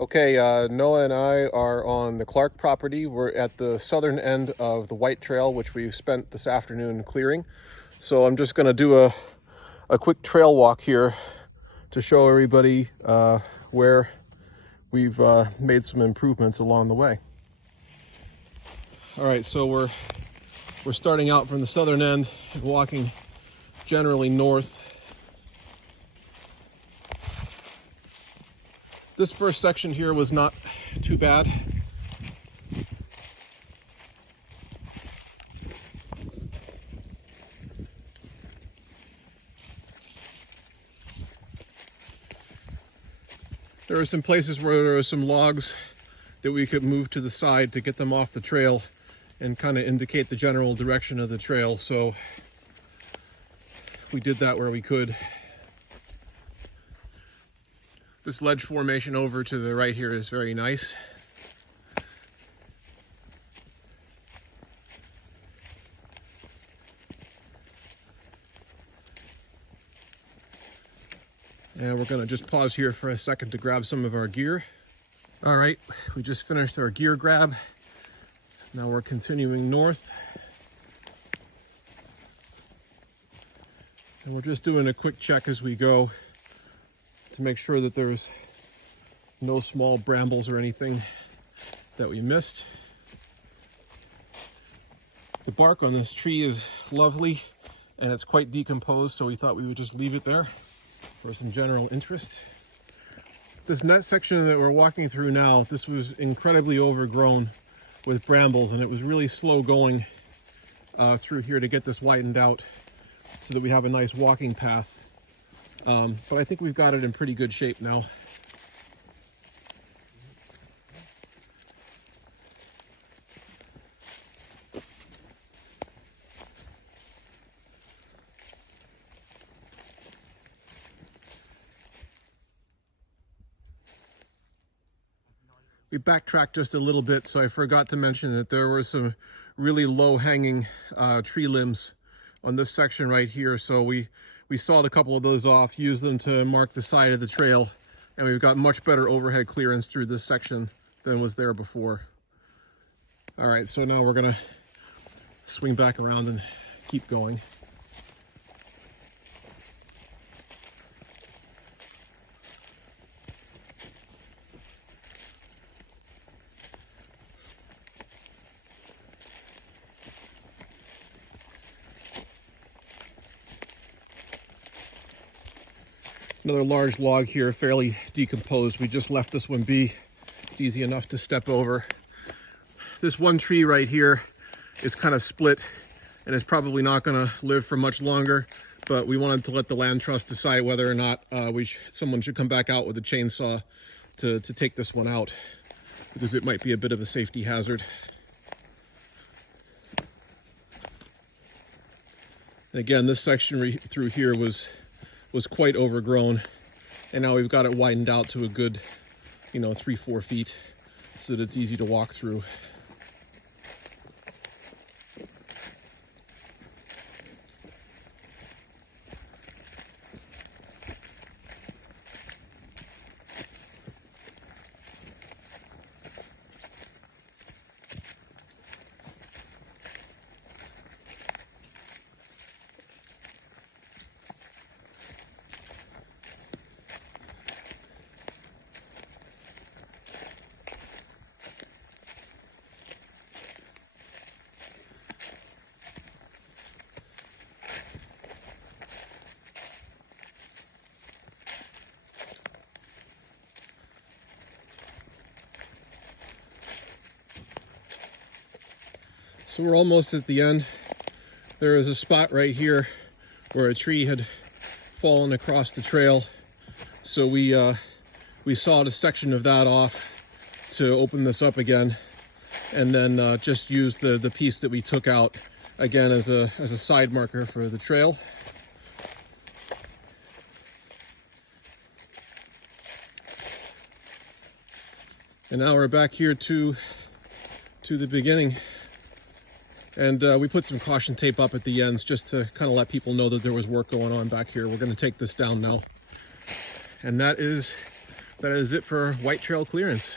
Okay, Noah and I are on the Clark property. We're at the southern end of the White Trail, which we've spent this afternoon clearing. So I'm just going to do a quick trail walk here to show everybody where we've made some improvements along the way. All right, so we're starting out from the southern end and walking generally north. This first section here was not too bad. There were some places where there were some logs that we could move to the side to get them off the trail and kind of indicate the general direction of the trail. So we did that where we could. This ledge formation over to the right here is very nice. And we're going to just pause here for a second to grab some of our gear. All right, we just finished our gear grab. Now we're continuing north. And we're just doing a quick check as we go to make sure that there's no small brambles or anything that we missed. The bark on this tree is lovely and it's quite decomposed, so we thought we would just leave it there for some general interest. This next section that we're walking through now, this was incredibly overgrown with brambles, and it was really slow going through here to get this widened out so that we have a nice walking path. But I think we've got it in pretty good shape now. We backtracked just a little bit, so I forgot to mention that there were some really low-hanging tree limbs on this section right here. So we sawed a couple of those off, used them to mark the side of the trail, and we've got much better overhead clearance through this section than was there before. All right, so now we're gonna swing back around and keep going. Another large log here, fairly decomposed. We just left this one be. It's easy enough to step over. This one tree right here is kind of split and is probably not going to live for much longer, but we wanted to let the land trust decide whether or not someone should come back out with a chainsaw to take this one out, because it might be a bit of a safety hazard. And again, this section through here was quite overgrown, and now we've got it widened out to a good 3-4 feet so that it's easy to walk through. So we're almost at the end. There is a spot right here where a tree had fallen across the trail. So we sawed a section of that off to open this up again, and then just used the piece that we took out again as a side marker for the trail. And now we're back here to the beginning. And we put some caution tape up at the ends just to kind of let people know that there was work going on back here. We're going to take this down now. And that is that is it for White Trail clearance.